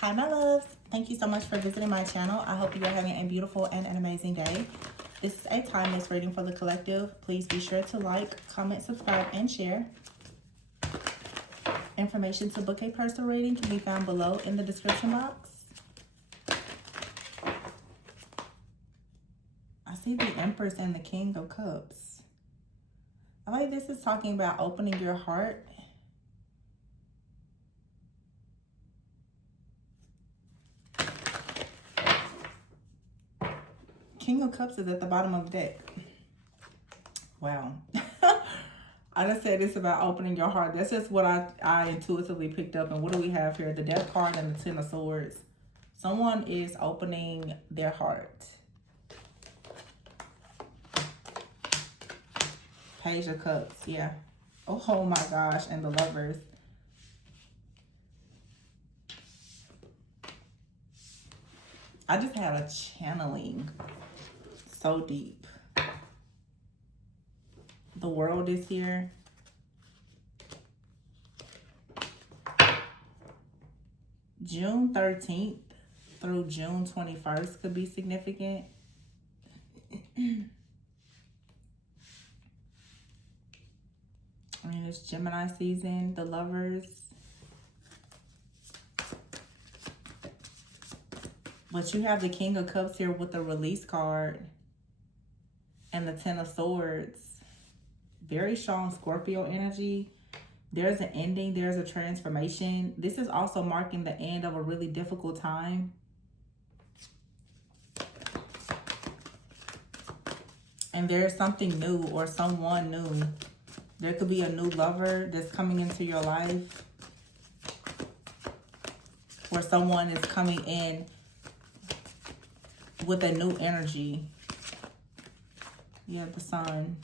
Hi my loves, thank you so much for visiting my channel. I hope you are having a beautiful and an amazing day. This is a timeless reading for the collective. Please be sure to like, comment, subscribe, and share. Information to book a personal reading can be found below in the description box. I see the Empress and the King of Cups. I like this is talking about opening your heart. King of Cups is at the bottom of the deck. Wow. I just said it's about opening your heart. That's just what I intuitively picked up. And what do we have here? The Death card and the Ten of Swords. Someone is opening their heart. Page of Cups. Yeah. Oh my gosh. And the Lovers. I just had a channeling. So deep. The World is here. June 13th through June 21st could be significant. I mean, it's Gemini season, the Lovers. But you have the King of Cups here with the Release card. And the Ten of Swords. Very strong Scorpio energy. There's an ending. There's a transformation. This is also marking the end of a really difficult time. And there's something new or someone new. There could be a new lover that's coming into your life. Or someone is coming in with a new energy. You have the Sun.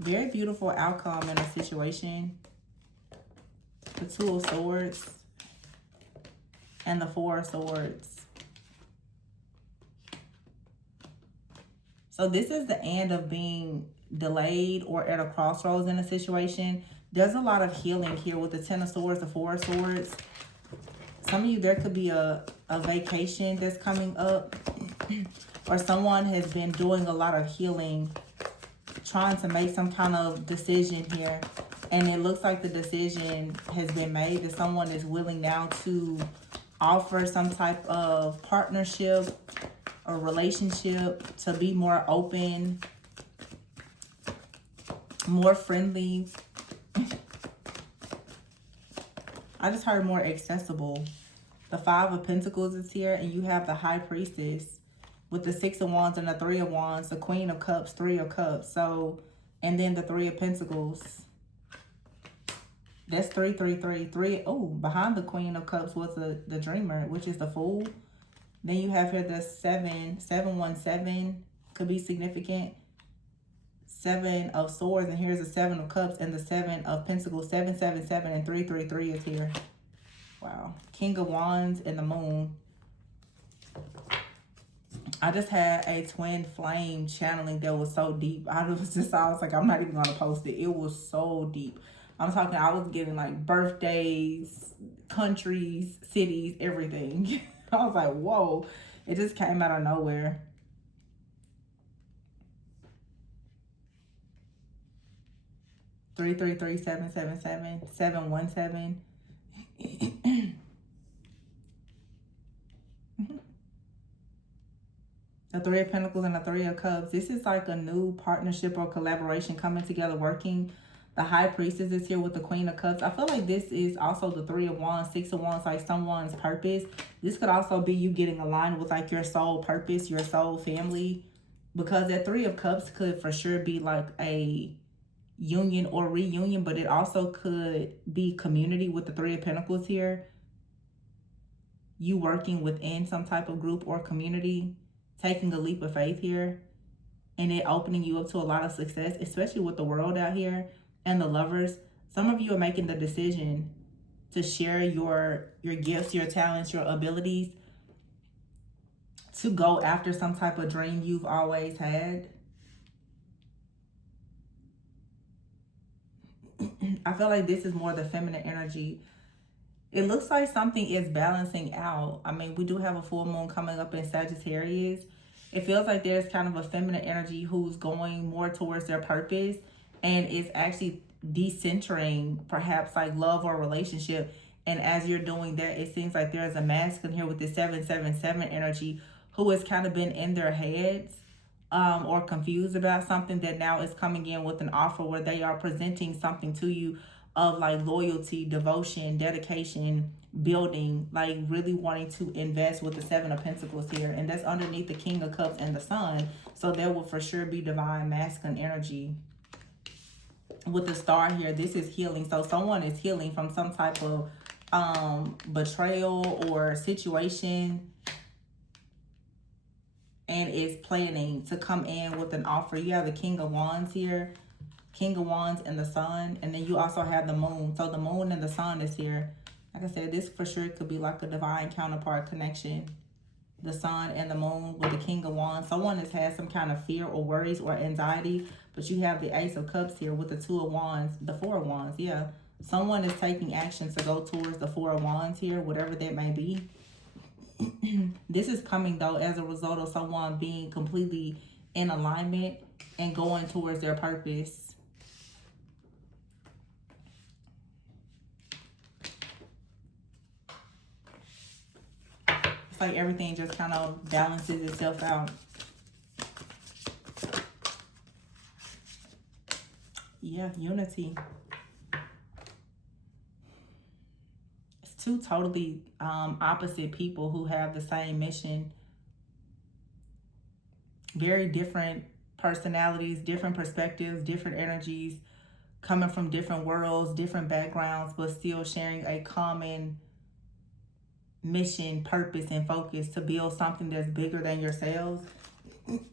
Very beautiful outcome in a situation. The Two of Swords. And the Four of Swords. So this is the end of being delayed or at a crossroads in a situation. There's a lot of healing here with the Ten of Swords, the Four of Swords. Some of you, there could be a vacation that's coming up. Or someone has been doing a lot of healing, trying to make some kind of decision here. And it looks like the decision has been made, that someone is willing now to offer some type of partnership or relationship, to be more open, more friendly. I just heard more accessible. The Five of Pentacles is here, and you have the High Priestess with the Six of Wands and the Three of Wands, the Queen of Cups, Three of Cups. So, and then the Three of Pentacles. That's 333. Oh, behind the Queen of Cups was the Dreamer, which is the Fool. Then you have here the 717 could be significant. Seven of Swords, and here's the Seven of Cups and the Seven of Pentacles. 777 and 333 is here. Wow. King of Wands and the Moon. I just had a twin flame channeling that was so deep. I was like, I'm not even going to post it. It was so deep. I'm talking, I was getting like birthdays, countries, cities, everything. I was like, whoa. It just came out of nowhere. Three, 777, 717. The Three of Pentacles and the Three of Cups. This is like a new partnership or collaboration coming together, working. The High Priestess is here with the Queen of Cups. I feel like this is also the Three of Wands, Six of Wands, like someone's purpose. This could also be you getting aligned with like your soul purpose, your soul family. Because that Three of Cups could for sure be like a union or reunion, but it also could be community with the Three of Pentacles here. You working within some type of group or community, taking a leap of faith here, and it opening you up to a lot of success, especially with the World out here and the Lovers. Some of you are making the decision to share your gifts, your talents, your abilities, to go after some type of dream you've always had. I feel like this is more the feminine energy. It looks like something is balancing out. I mean, we do have a full moon coming up in Sagittarius. It feels like there's kind of a feminine energy who's going more towards their purpose and is actually decentering perhaps like love or relationship. And as you're doing that, it seems like there's a masculine here with the 777 energy who has kind of been in their heads or confused about something that now is coming in with an offer where they are presenting something to you of like loyalty, devotion, dedication, building, like really wanting to invest with the Seven of Pentacles here. And that's underneath the King of Cups and the Sun. So there will for sure be divine masculine energy. With the Star here, this is healing. So someone is healing from some type of betrayal or situation and is planning to come in with an offer. You have the King of Wands here. King of Wands and the Sun. And then you also have the Moon. So the Moon and the Sun is here. Like I said, this for sure could be like a divine counterpart connection. The Sun and the Moon with the King of Wands. Someone has had some kind of fear or worries or anxiety. But you have the Ace of Cups here with the Two of Wands. The Four of Wands, yeah. Someone is taking action to go towards the Four of Wands here, whatever that may be. This is coming, though, as a result of someone being completely in alignment and going towards their purpose. It's like everything just kind of balances itself out. Yeah, unity. It's two totally opposite people who have the same mission. Very different personalities, different perspectives, different energies, coming from different worlds, different backgrounds, but still sharing a common mission, purpose, and focus to build something that's bigger than yourselves.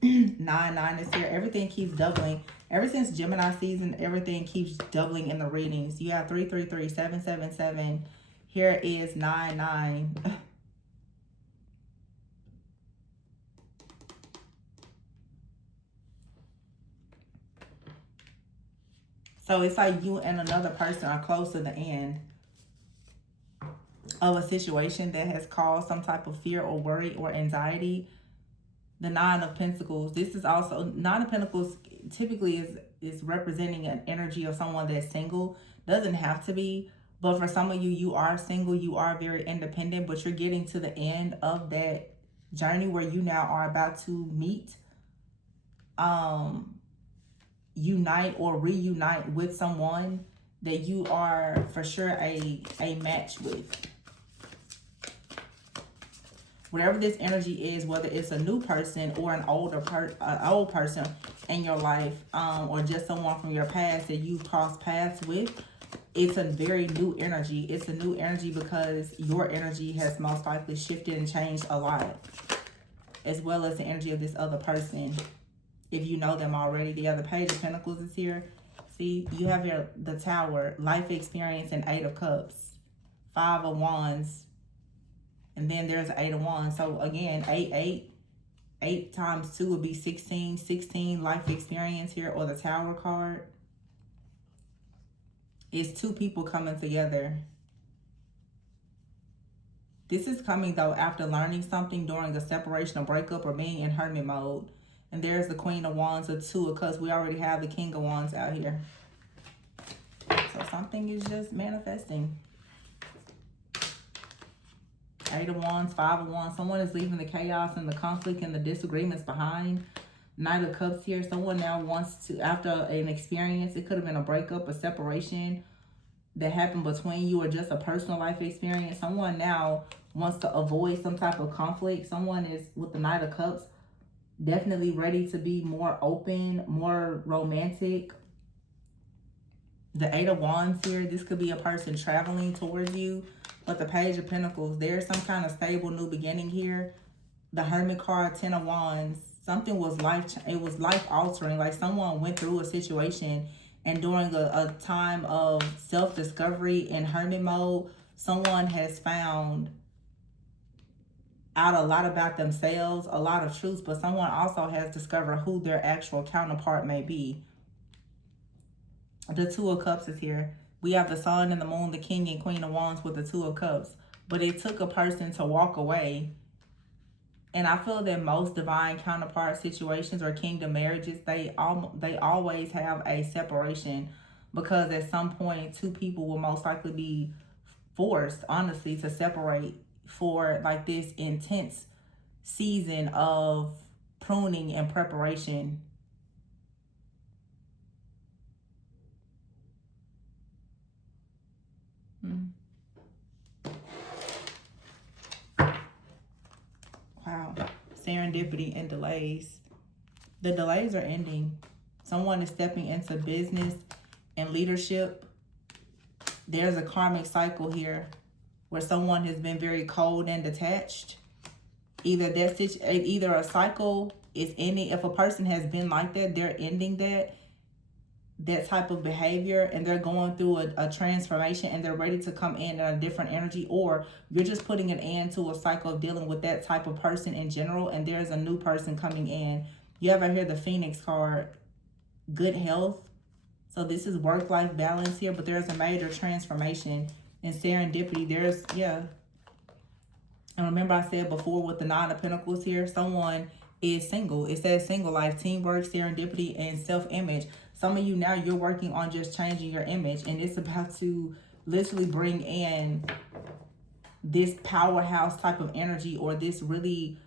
9 is here. Everything keeps doubling. Ever since Gemini season, everything keeps doubling in the readings. You have 333, 777. Here is 9. So it's like you and another person are close to the end of a situation that has caused some type of fear or worry or anxiety. The 9 of Pentacles. This is also, 9 of Pentacles typically is representing an energy of someone that's single. Doesn't have to be, but for some of you, you are single, you are very independent, but you're getting to the end of that journey where you now are about to meet, unite or reunite with someone that you are for sure a match with. Whatever this energy is, whether it's a new person or an old person in your life, or just someone from your past that you crossed paths with, it's a very new energy. It's a new energy because your energy has most likely shifted and changed a lot, as well as the energy of this other person. If you know them already, the other Page of Pentacles is here. See, you have the Tower, life experience, and 8 of Cups, 5 of Wands, and then there's 8 of Wands. So again, 8 times 2 would be 16. 16 life experience here, or the Tower card. It's two people coming together. This is coming, though, after learning something during a separation or breakup or being in hermit mode. And there's the Queen of Wands, or 2 of Cups. We already have the King of Wands out here. So something is just manifesting. 8 of Wands, 5 of Wands. Someone is leaving the chaos and the conflict and the disagreements behind. Knight of Cups here. Someone now wants to, after an experience, it could have been a breakup, a separation that happened between you, or just a personal life experience. Someone now wants to avoid some type of conflict. Someone is, with the Knight of Cups, definitely ready to be more open, more romantic. The 8 of Wands here, this could be a person traveling towards you. But the Page of Pentacles, there's some kind of stable new beginning here. The Hermit card, 10 of Wands, something was life altering. Like someone went through a situation, and during a time of self-discovery in hermit mode, someone has found out a lot about themselves, a lot of truths, but someone also has discovered who their actual counterpart may be. The 2 of Cups is here. We have the sun and the moon, the king and queen of wands with the two of cups. But it took a person to walk away. And I feel that most divine counterpart situations or kingdom marriages, they always have a separation, because at some point two people will most likely be forced, honestly, to separate for like this intense season of pruning and preparation. Wow. Serendipity and delays. The delays are ending. Someone is stepping into business and leadership. There's a karmic cycle here where someone has been very cold and detached. Either a cycle is ending. If a person has been like that, they're ending that type of behavior, and they're going through a transformation, and they're ready to come in a different energy. Or you're just putting an end to a cycle of dealing with that type of person in general, and there's a new person coming in. You ever hear the Phoenix card? Good health. So this is work-life balance here, but there's a major transformation and serendipity. There's, yeah. And remember I said before with the Nine of Pentacles here, someone is single. It says single life, teamwork, serendipity, and self-image. Some of you now, you're working on just changing your image, and it's about to literally bring in this powerhouse type of energy, or this really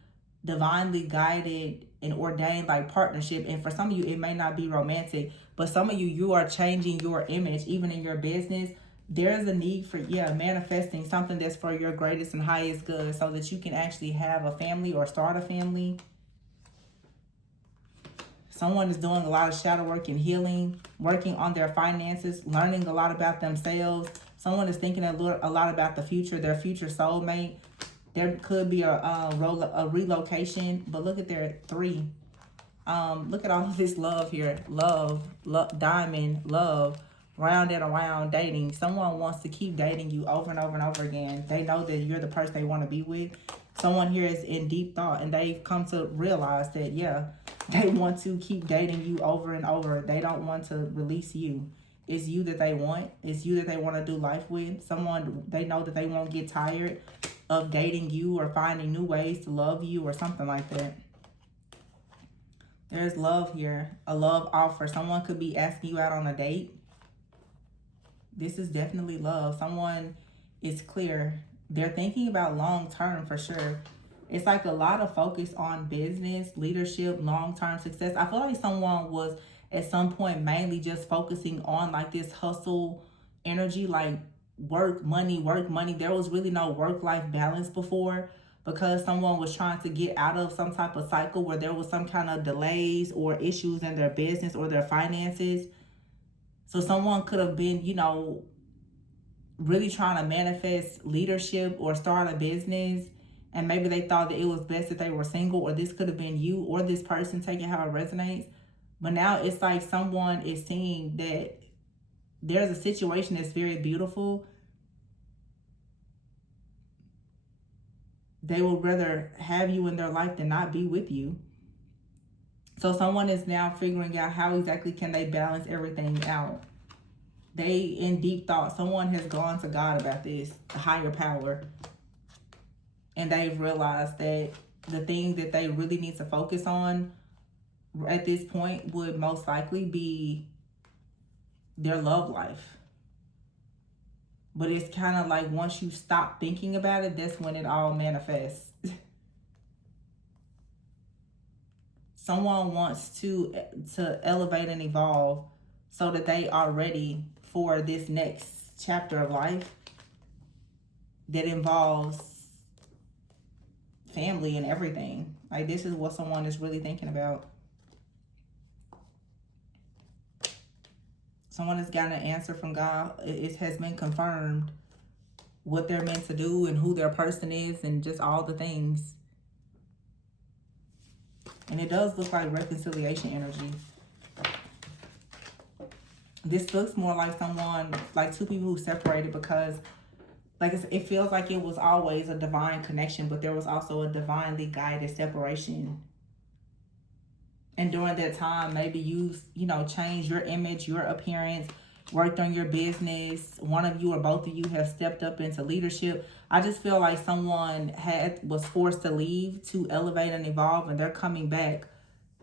divinely guided and ordained like partnership. And for some of you, it may not be romantic, but some of you, you are changing your image, even in your business. There's a need for, manifesting something that's for your greatest and highest good, so that you can actually have a family or start a family. Someone is doing a lot of shadow work and healing, working on their finances, learning a lot about themselves. Someone is thinking a lot about the future, their future soulmate. There could be a relocation, but look at their 3. Look at all of this love here. Love, diamond, love, round and around, dating. Someone wants to keep dating you over and over and over again. They know that you're the person they want to be with. Someone here is in deep thought, and they've come to realize that, they want to keep dating you over and over. They don't want to release you. It's you that they want. It's you that they want to do life with. Someone, they know that they won't get tired of dating you or finding new ways to love you or something like that. There's love here. A love offer. Someone could be asking you out on a date. This is definitely love. Someone is clear. They're thinking about long term for sure. It's like a lot of focus on business, leadership, long-term success. I feel like someone was at some point mainly just focusing on like this hustle energy, like work, money, work, money. There was really no work-life balance before, because someone was trying to get out of some type of cycle where there was some kind of delays or issues in their business or their finances. So someone could have been, really trying to manifest leadership or start a business, and maybe they thought that it was best that they were single, or this could have been you or this person, taking how it resonates. But now it's like someone is seeing that there's a situation that's very beautiful. They would rather have you in their life than not be with you. So someone is now figuring out how exactly can they balance everything out. They in deep thought. Someone has gone to God about this, a higher power. And they've realized that the thing that they really need to focus on at this point would most likely be their love life. But it's kind of like once you stop thinking about it, that's when it all manifests. Someone wants to elevate and evolve so that they are ready for this next chapter of life that involves family and everything. Like, this is what someone is really thinking about. Someone has gotten an answer from God. It has been confirmed what they're meant to do and who their person is and just all the things. And it does look like reconciliation energy. This looks more like someone, like two people who separated because, like I said, it feels like it was always a divine connection, but there was also a divinely guided separation. And during that time, maybe you changed your image, your appearance. worked on your business. One of you or both of you have stepped up into leadership. I just feel like someone was forced to leave to elevate and evolve, and they're coming back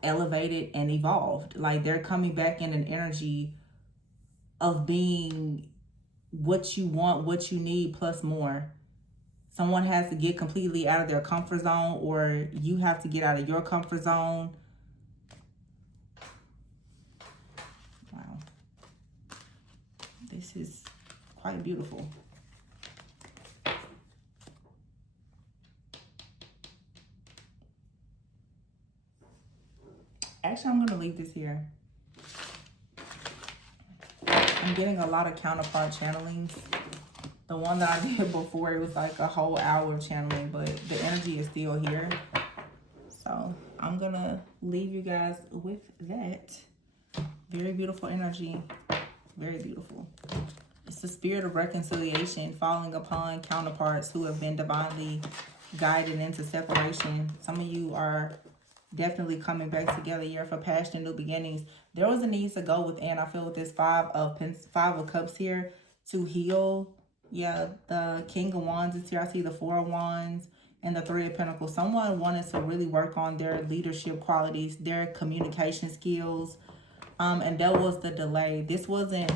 elevated and evolved. Like they're coming back in an energy of being what you want, what you need, plus more. Someone has to get completely out of their comfort zone, or you have to get out of your comfort zone. Wow. This is quite beautiful. Actually, I'm going to leave this here. I'm getting a lot of counterpart channelings. The one that I did before, it was like a whole hour of channeling, but the energy is still here. So I'm going to leave you guys with that. Very beautiful energy. Very beautiful. It's the spirit of reconciliation falling upon counterparts who have been divinely guided into separation. Some of you are definitely coming back together here for passion and new beginnings. There was a need to go within. I feel with this Five of Cups here to heal. Yeah, the King of Wands is here. I see the Four of Wands and the Three of Pentacles. Someone wanted to really work on their leadership qualities, their communication skills. And that was the delay. This wasn't,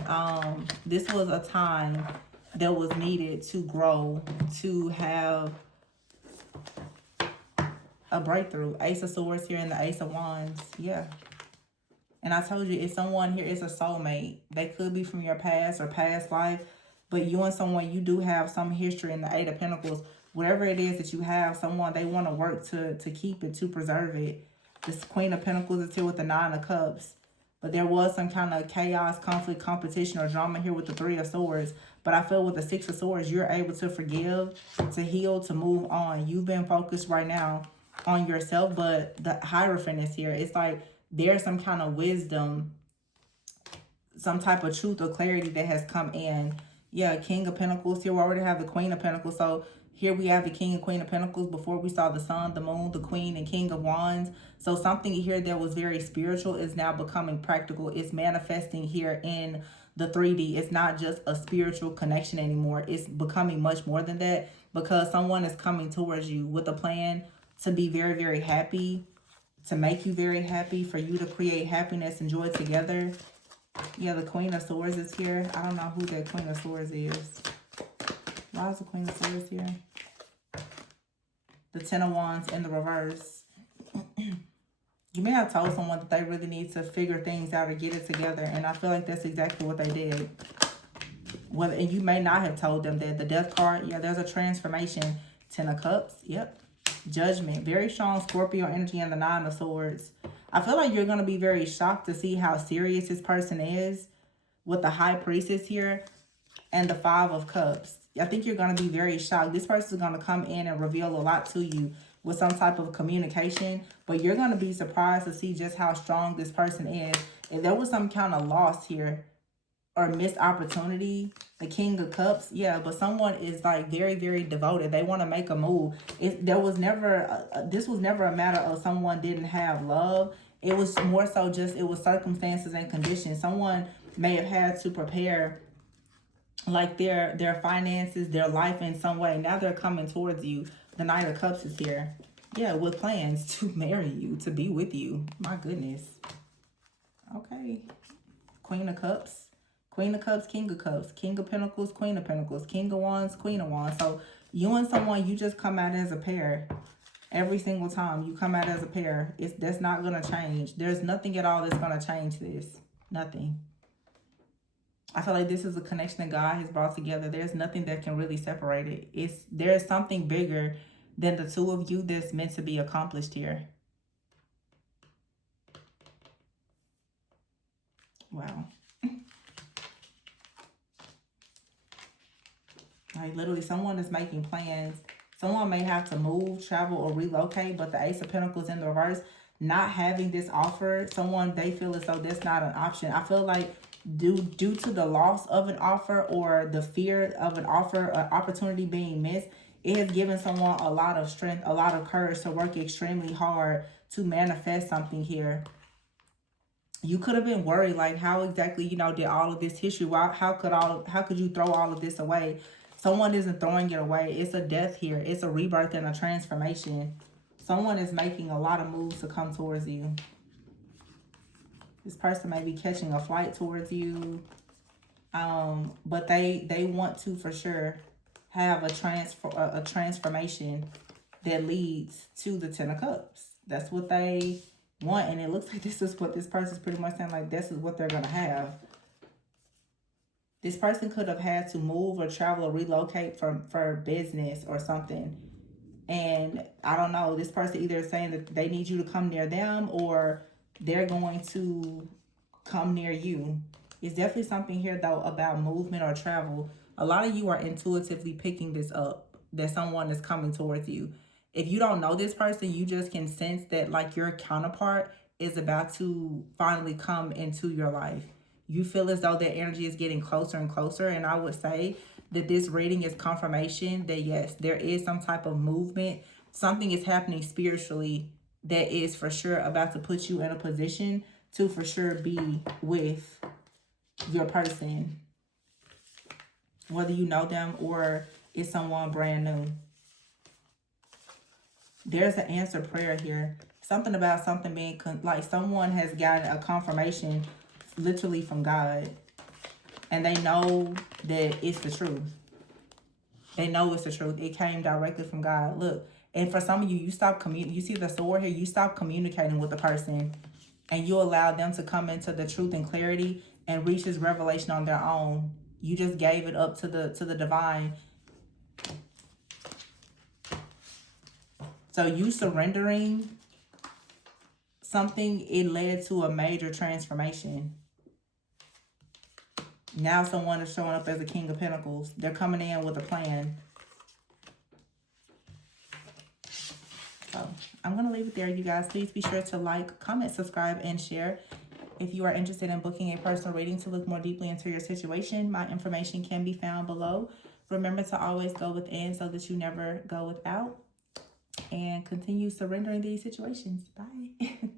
this was a time that was needed to grow, to have a breakthrough. Ace of Swords here and the Ace of Wands. Yeah. And I told you, if someone here is a soulmate, they could be from your past or past life, but you and someone, you do have some history in the Eight of Pentacles. Whatever it is that you have, someone, they want to work to keep it, to preserve it. This Queen of Pentacles is here with the Nine of Cups. But there was some kind of chaos, conflict, competition, or drama here with the Three of Swords. But I feel with the Six of Swords, you're able to forgive, to heal, to move on. You've been focused right now on yourself, but the Hierophant is here. It's like there's some kind of wisdom, some type of truth or clarity that has come in. Yeah, King of Pentacles here. We already have the Queen of Pentacles. So here we have the King and Queen of Pentacles. Before we saw the Sun, the Moon, the Queen, and King of Wands. So something here that was very spiritual is now becoming practical. It's manifesting here in the 3D. It's not just a spiritual connection anymore. It's becoming much more than that, because someone is coming towards you with a plan to be very, very happy, to make you very happy, for you to create happiness and joy together. Yeah, the Queen of Swords is here. I don't know who that Queen of Swords is. Why is the Queen of Swords here? The Ten of Wands in the reverse. You may have told someone that they really need to figure things out or get it together, and I feel like that's exactly what they did. Well, and you may not have told them that. The Death card, yeah, there's a transformation. Ten of Cups, yep. Judgment, very strong Scorpio energy, and the Nine of Swords. I feel like you're going to be very shocked to see how serious this person is with the High Priestess here and the Five of Cups. I think you're going to be very shocked. This person is going to come in and reveal a lot to you with some type of communication, but you're going to be surprised to see just how strong this person is. If there was some kind of loss here or missed opportunity, the King of Cups, yeah, but someone is like very, very devoted. They want to make a move. This was never a matter of someone didn't have love. It was more so just, it was circumstances and conditions. Someone may have had to prepare like their finances, their life in some way. Now they're coming towards you. The Knight of Cups is here. Yeah, with plans to marry you, to be with you. My goodness. Okay. Queen of Cups. Queen of Cups, King of Cups. King of Pentacles, Queen of Pentacles. King of Wands, Queen of Wands. So you and someone, you just come out as a pair. Every single time you come out as a pair. That's not going to change. There's nothing at all that's going to change this. Nothing. I feel like this is a connection that God has brought together. There's nothing that can really separate it. There's something bigger than the two of you that's meant to be accomplished here. Wow. Like literally someone is making plans. Someone may have to move, travel, or relocate, but the Ace of Pentacles in the reverse, not having this offer, someone, they feel as though that's not an option. I feel like due to the loss of an offer or the fear of an offer, an opportunity being missed, it has given someone a lot of strength, a lot of courage to work extremely hard to manifest something here. You could have been worried, like, how exactly, you know, did all of this history, how could you throw all of this away? Someone isn't throwing it away. It's a death here. It's a rebirth and a transformation. Someone is making a lot of moves to come towards you. This person may be catching a flight towards you. But they want to for sure have a transformation that leads to the Ten of Cups. That's what they want, and it looks like this is what this person's pretty much saying, like, this is what they're gonna have. This person could have had to move or travel or relocate for business or something. And I don't know, this person either is saying that they need you to come near them, or they're going to come near you. It's definitely something here, though, about movement or travel. A lot of you are intuitively picking this up, that someone is coming towards you. If you don't know this person, you just can sense that, like, your counterpart is about to finally come into your life. You feel as though that energy is getting closer and closer. And I would say that this reading is confirmation that, yes, there is some type of movement. Something is happening spiritually that is for sure about to put you in a position to for sure be with your person, whether you know them or it's someone brand new. There's an answer prayer here. Something about something being like someone has gotten a confirmation literally from God, and they know that it's the truth. They know it's the truth. It came directly from God. Look, and for some of you, you see the sword here, you stop communicating with the person, and you allow them to come into the truth and clarity and reach this revelation on their own. You just gave it up to the divine. So you surrendering something, it led to a major transformation. Now someone is showing up as a King of Pentacles. They're coming in with a plan. So I'm going to leave it there, you guys. Please be sure to like, comment, subscribe, and share. If you are interested in booking a personal reading to look more deeply into your situation, my information can be found below. Remember to always go within so that you never go without. And continue surrendering these situations. Bye.